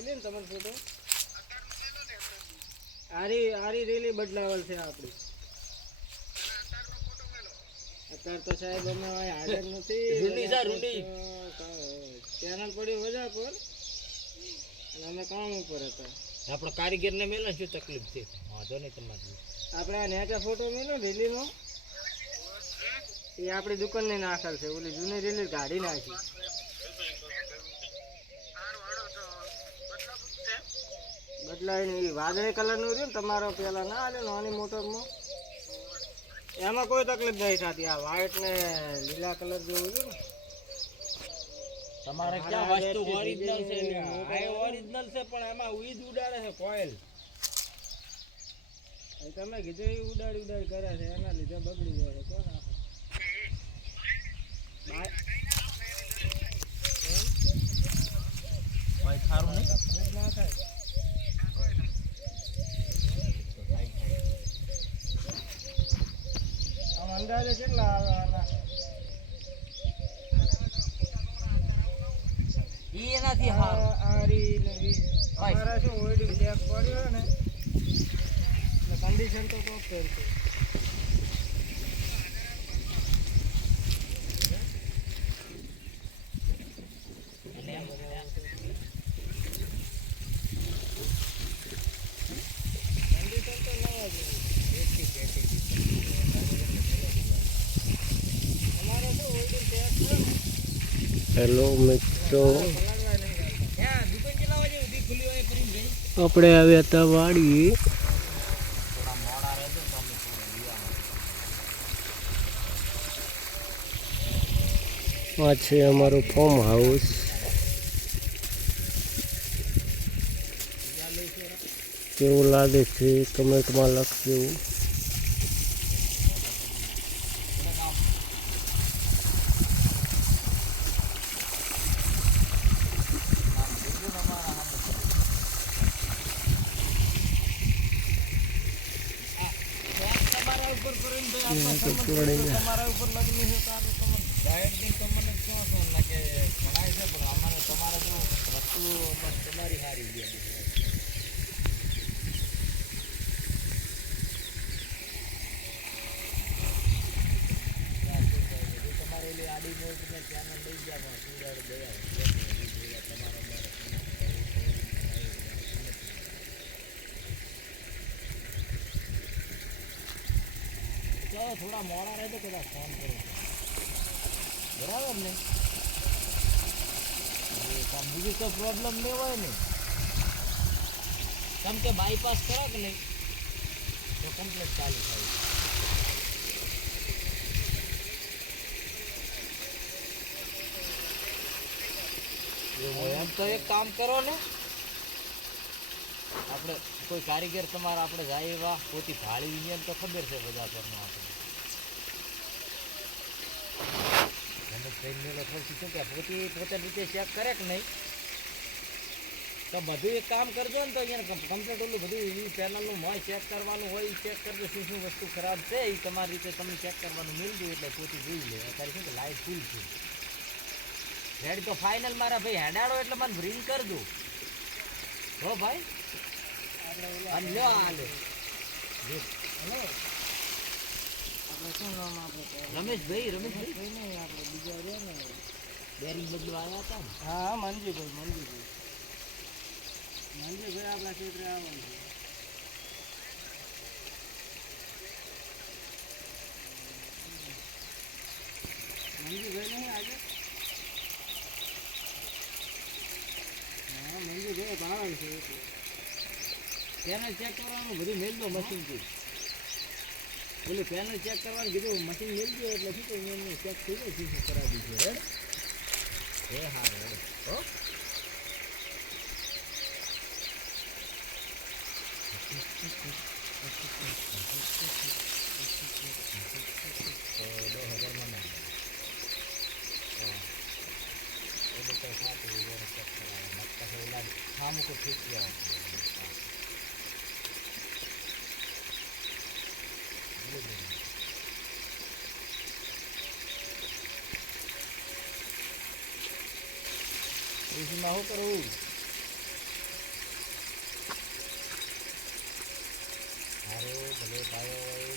મોકલીએ ને તમારો ફોટો. આરી રેલી બદલાવલ છે આપણી. અત્યારે તો સાહેબ અમે હાજર નથી. ચેનલ પડ્યું વજા પર અને અમે કામ ઉપર હતા. આપણો કારીગરને મેલો શું તકલીફ છે? વાંધો નહીં તમારી. આપણે આ નેચા ફોટો મેલો રેલીમાં એ આપણી દુકાનની નાખેલ છે. ઓલી જૂની રેલી ગાડી નાખી બદલાઈને એ વાદળી કલરનું રહ્યું ને તમારો પેલા ના આલે નાની મોટરમાં એમાં કોઈ તકલીફ નહીં થતી. આ વ્હાઈટ ને લીલા કલર જેવું છે ને તમારે ક્યાં વસ્તુ ઓરિજિનલ છે? આ ઓરિજિનલ છે પણ એમાં વીજ ઉડાડે છે કોઈલ. તમે કીધું એ ઉડાડી કરે છે એના લીધે બગડી જાય છે. કોણ આપે ભાઈ સારું નહીં ના થાય. આમ અંદાજે કેટલા આવે આના? ઈ એનાથી હારું. આરી ને અમારા શું ઓઈડિંગ ચેક પડ્યો ને એટલે કન્ડિશન તો ટોપ છે. હેલો મિત્રો, આપણે આવ્યા હતા વાડીએ. આ છે અમારું ફોર્મ હાઉસ. કેવું લાગે છે કમેન્ટમાં લખજો. તમારા ઉપર લગ્ન છે તો ડાયરેક્ટ તમને ક્યાં ફોન લાગે ભણાય છે પણ અમારે તમારે જો વસ્તુ બસ તમારી હારી ગયા તમારે એલી આડી મોડ ને ત્યાં લઈ ગયા પણ ગયા તમારા થોડા મોડા રહે તો કદાચ ફોન કરો બરાબર ને. બીજું તો પ્રોબ્લેમ નહીં હોય ને. કેમ કે બાયપાસ કરો કે નહીં તો કમ્પ્લીટ ચાલુ થાય. એમ તો એક કામ કરો ને, આપણે કોઈ કારીગર તમારા આપણે જાય એવા પોતી ભાળી એમ તો ખબર છે બધા ઘરમાં આપણે શું કે પોતે રીતે ચેક કરે કે નહીં તો બધું એક કામ કરજો ને તો અહીંયા કમ્પ્લીટ ઓલું બધું એ પેનલનું મોય ચેક કરવાનું હોય. ચેક કરજો શું શું વસ્તુ ખરાબ છે એ તમારી રીતે તમને ચેક કરવાનું મિલતું એટલે પોતી જોઈ લે. અત્યારે શું કે લાઈટ ફૂલ છે રેડી તો ફાઇનલ મારા ભાઈ હેડાડો એટલે મને રિંગ કરજો હો ભાઈ. રમેશભાઈ નહીં આપણે બીજા રહ્યા ને બેરિંગ બદલવા આવ્યા હતા ને. હા મંજીભાઈ આપણા ક્ષેત્રે આવવાનું છે. મંજીભાઈ નહીં આજે? હા મંજીભાઈ ભાવે છે એટલે પેનલ ચેક કરવાનું બધું મેળજો મશીનથી. પેલું પેનલ ચેક કરવાનું કીધું મશીન મેળજો એટલે શું કહ્યું એમને ચેક થઈ જાય શું કરાવી છે. રેડ એ હા રેડ હો. को ठीक किया इसमें हो करो હારું ભલે ભાઈઓ હોય